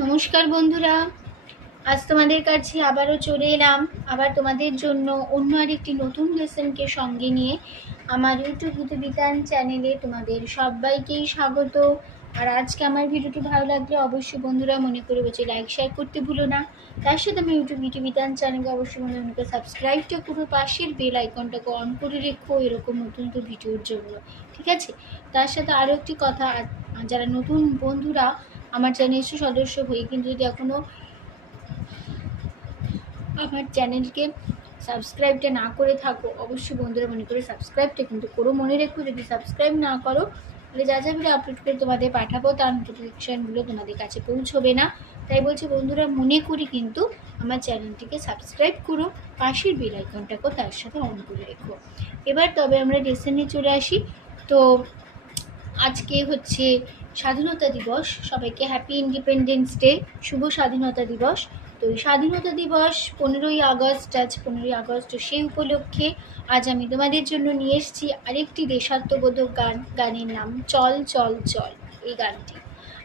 নমস্কার বন্ধুরা। আজ তোমাদের কাছে আবারও চলে এলাম। আবার তোমাদের জন্য অন্য আরেকটি নতুন লেসনকে সঙ্গে নিয়ে আমার ইউটিউব বিতান চ্যানেলে তোমাদের সবাইকেই স্বাগত। আর আজকে আমার ভিডিওটি ভালো লাগলে অবশ্যই বন্ধুরা মনে করে বলছে লাইক শেয়ার করতে ভুলো না। তার সাথে আমি ইউটিউব বিতান চ্যানেলকে অবশ্যই মনে মনে করে সাবস্ক্রাইবটা করো। পাশের বেল আইকনটাকে অন করে রেখো এরকম নতুন নতুন ভিডিওর জন্য। ঠিক আছে? তার সাথে আরও একটি কথা যারা নতুন বন্ধুরা আমার চ্যানেলের সদস্য হয়ে কিন্তু যদি এখনও আমার চ্যানেলকে সাবস্ক্রাইবটা না করে থাকো, অবশ্যই বন্ধুরা মনে করে সাবস্ক্রাইবটা কিন্তু করো। মনে রেখো যদি সাবস্ক্রাইব না করো, তাহলে যা যা ভিডিও আপলোড করে তোমাদের পাঠাবো, তার নোটিফিকেশানগুলো তোমাদের কাছে পৌঁছবে না। তাই বলছি বন্ধুরা, মনে করি কিন্তু আমার চ্যানেলটিকে সাবস্ক্রাইব করো। পাশের বেল আইকনটাকেও তার সাথে অন করে রেখো। এবার তবে আমরা লেসনে চলে আসি। তো আজকে হচ্ছে স্বাধীনতা দিবস, সবাইকে হ্যাপি ইন্ডিপেন্ডেন্স ডে শুভ স্বাধীনতা দিবস। তো এই স্বাধীনতা দিবস পনেরোই আগস্ট, আজ পনেরোই আগস্ট সেই উপলক্ষে আজ আমি তোমাদের জন্য নিয়ে এসেছি আরেকটি দেশাত্মবোধক গান, গানের নাম চল চল চল, এই গানটি।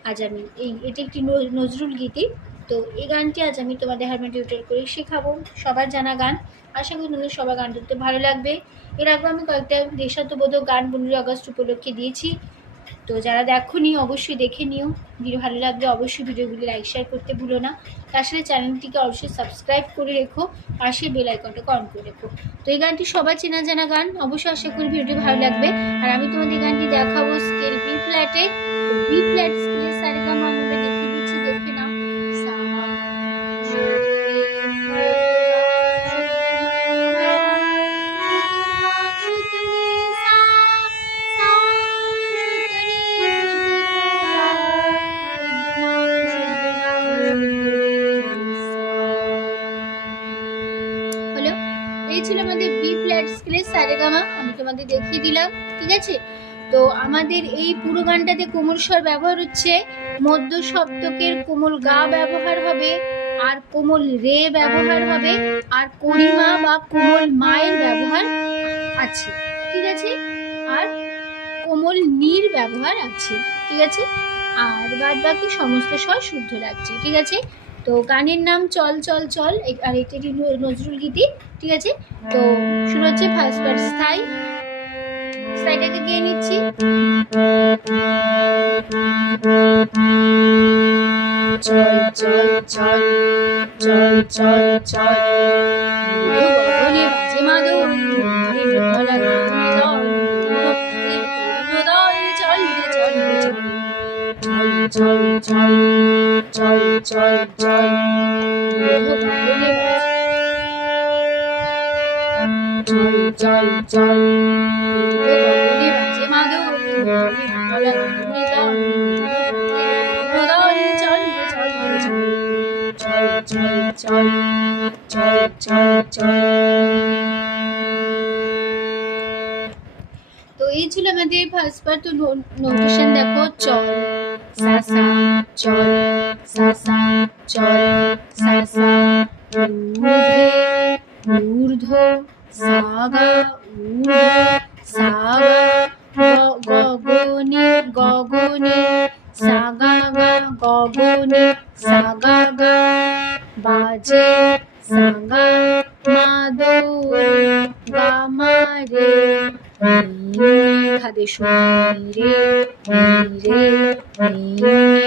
আজ আমি এই, এটি একটি নজরুল গীতি। তো এই গানটি আজ আমি তোমাদের হারমোনিয়াম টিউটার করে শেখাবো। সবার জানা গান। আশা করি তোমাদের সবার গান করতে ভালো লাগবে। এর আগে আমি কয়েকটা দেশাত্মবোধক গান পনেরোই আগস্ট উপলক্ষে দিয়েছি। তো যারা দেখোনি, অবশ্যই দেখে নিও। ভিডিও ভালো লাগলে অবশ্যই ভিডিওগুলি লাইক শেয়ার করতে ভুলো না। তার সাথে চ্যানেলটিকে অবশ্যই সাবস্ক্রাইব করে রেখো। পাশে বেল আইকনটাকে অন করে রেখো। তো এই গানটি সবার চেনা জানা গান। অবশ্যই আশা করি ভিডিওটি ভালো লাগবে। আর আমি তোমাদের গানটি দেখাবো স্কেল বি ফ্ল্যাটে বি ফ্ল্যাট স্কেলের সারিকা ছিল আমাদের বি ফ্ল্যাট স্কেলের সারেগামা, আমি তোমাদের দেখিয়ে দিলাম, ঠিক আছে? তো আমাদের এই পুরো গানটাতে কোমল স্বর ব্যবহার হচ্ছে, মধ্য সপ্তকের কোমল গা ব্যবহার হবে, আর কোমল রে ব্যবহার হবে, আর করিমা বা কোমল মায়ের ব্যবহার আছে, ঠিক আছে? আর কোমল নীর ব্যবহার আছে, ঠিক আছে? আর বাদ বাকি সমস্ত স্বর শুদ্ধ লাগছে, ঠিক আছে? তো গানের নাম চল চল চল আর এটি একটি নজরুল গীতি, ঠিক আছে? তো শুরু হচ্ছে ফার্স্ট বার স্থায়ী। স্থায়ীটাকে গিয়ে নিচ্ছি। চল চল চল চল চল চল। চল চল চল। তো এই ছিল আমাদের ফার্স্ট পার্ট তো নোটেশন দেখো চল চল। সা সা চল সা সা ঊর্ধ্বে সাগা ঊর্ধ্ব সাগা গগনে গগনে সাগা গা গগনে সাগা গা বাজে সাগা মাদো গামারে খাদে রে রে।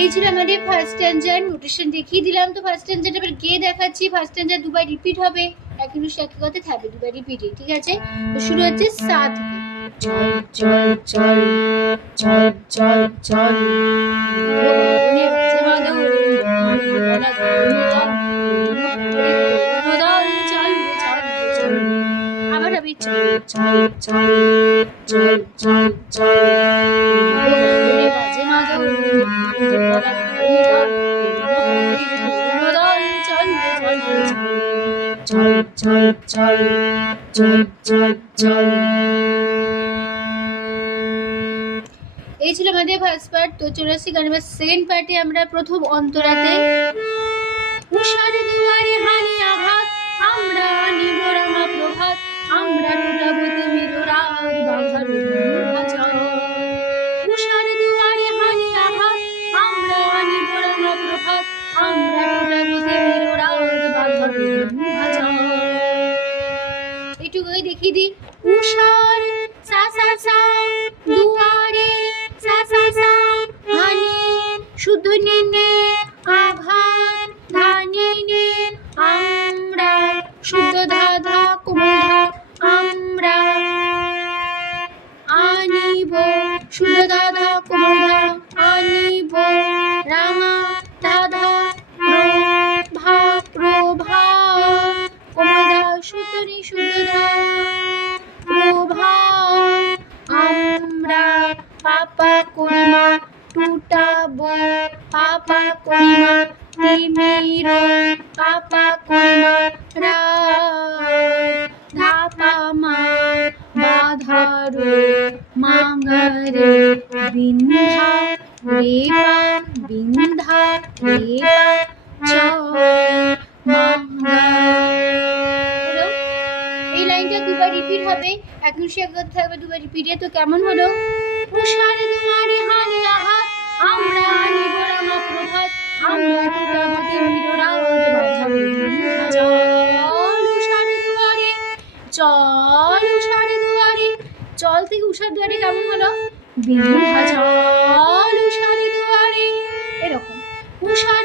এই ছিল আমাদের ফার্স্ট স্ট্যান্ডার্ড নোটেশন দেখিয়ে দিলাম তো ফার্স্ট স্ট্যান্ডার্ড এবার গিয়ে দেখাচ্ছি। ফার্স্ট স্ট্যান্ডার্ড দুবার রিপিট হবে। এক ইংলিশ একই কথা থাকবে দুবার রিপিটে ঠিক আছে? তো শুরু হচ্ছে সা থেকে চল চল চল চল চল চল এই ছিল আমাদের ফার্স্ট পার্ট তো চলে আসছি গানের সেকেন্ড পার্টে আমরা প্রথম অন্তরাতে। তুষার দুয়ারে চাচা চার হানি শুধু নেনে দুবার রিপিট হবে। এখন সে একবার থাকবে দুবার রিপিটে তো কেমন হলো? উষার দুয়ারে হানি আঘাত আমরা নিব রাঙা প্রভাত আমরা টুটাবতী মিররাত চল উষার দুয়ারে, চল উষার দুয়ারে। চল থেকে উষার দুয়ারে কেমন হলো? বিন্ধা চল উষার দুয়ারে। এরকম। উষার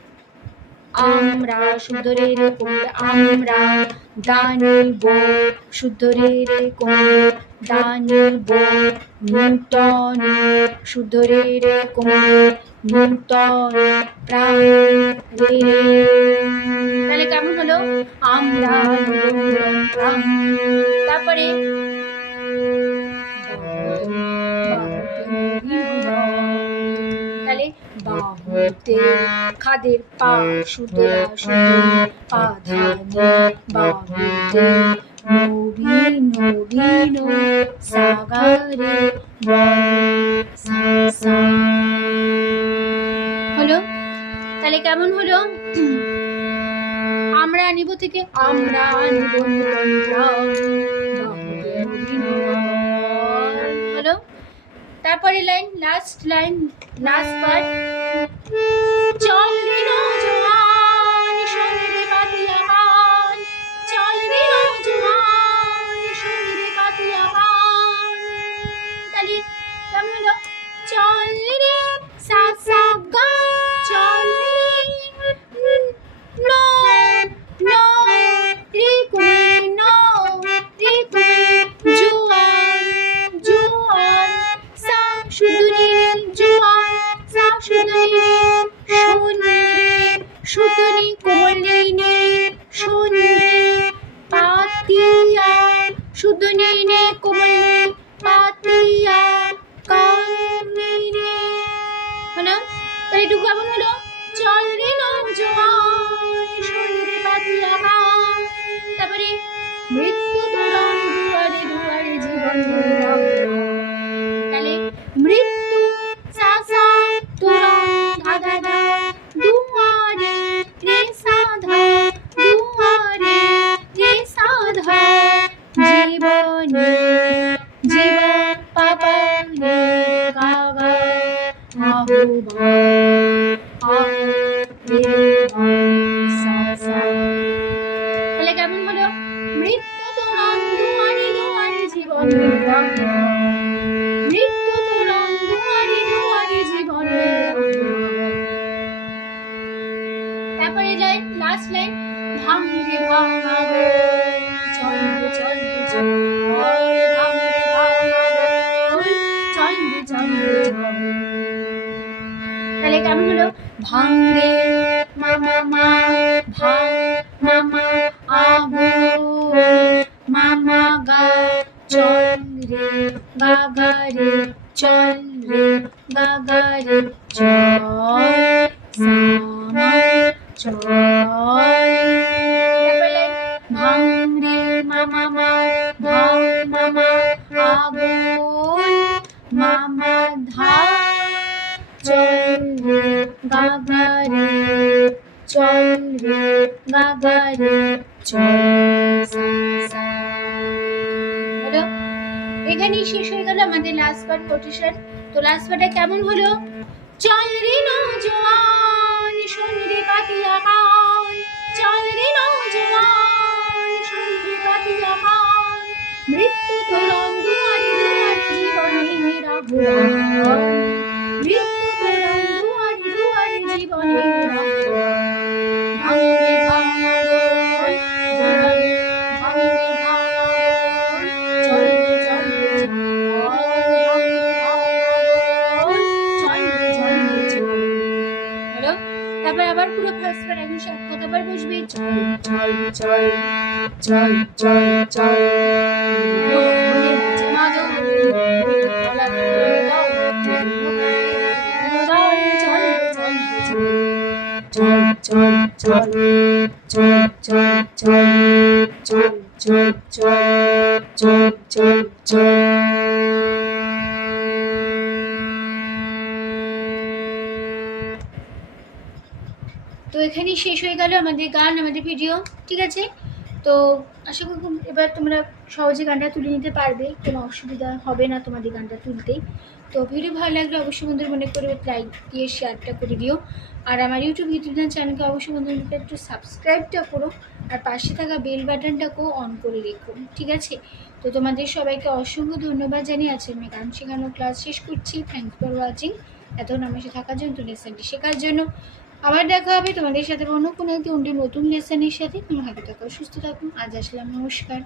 আমরা শুদ্ধ রে কোমলে আমরা দানিব শুদ্ধ রে কোমলে দানিব নূতন। শুদ্ধ রে কোমলে নূতন প্রাণ। রে তাহলে কেমন হলো? আমরা তারপরে? বাহুতে খাদের পা সুদরা সুদরি পা, ধানি সা সা। হলো? তাহলে কেমন হলো? আমরা আনিব থেকে আমরা আনিব হলো? তারপরে line last line last part চন্দ্র ভাঙ্গি ভাঙা গো চন্দ্র চন্দ্র জয় তাহলে কেমন হলো ভাঙ্গে মামা মা মামা আগো মামা গা চন্দ্রে গাগারে চন্দ্রে গাগারে জয় শ্যামা জয় লাস্ট কোটেশন তো লাস্ট কেমন হলো? চল রে নওজোয়ান শোন রে পাতিয়া কান চল রে নওজোয়ান শোন রে পাতিয়া কান মৃত্যু দুয়ারে দুয়ারে জীবনে রাঘবান চল চল চল তো এখানেই শেষ হয়ে গেল আমাদের গান আমাদের ভিডিও ঠিক আছে? তো আশা করি এবার তোমরা সহজে গানটা তুলে নিতে পারবে, কোনো অসুবিধা হবে না তোমাদের গানটা তুলতেই। তো ভিডিও ভালো লাগলে অবশ্যই বন্ধুর মনে করে লাইক দিয়ে শেয়ারটা করে দিও। আর আমার ইউটিউব ইউটিউব চ্যানেলকে অবশ্যই বন্ধুদের একটু সাবস্ক্রাইবটা করো আর পাশে থাকা বেল বাটনটাকেও অন করে রেখো, ঠিক আছে? তো তোমাদের সবাইকে অসংখ্য ধন্যবাদ জানিয়ে আছে আমি গান শেখানোর ক্লাস শেষ করছি। থ্যাংকস ফর ওয়াচিং এতক্ষণ আমার সাথে থাকার জন্য লেসনটি শেখার জন্য। আবার দেখা হবে তোমাদের সাথে অন্য কোনো একটি অন্য নতুন লেসনের সাথে। তোমরা ভালো থাকো সুস্থ থাকুন আজ আসলাম। নমস্কার।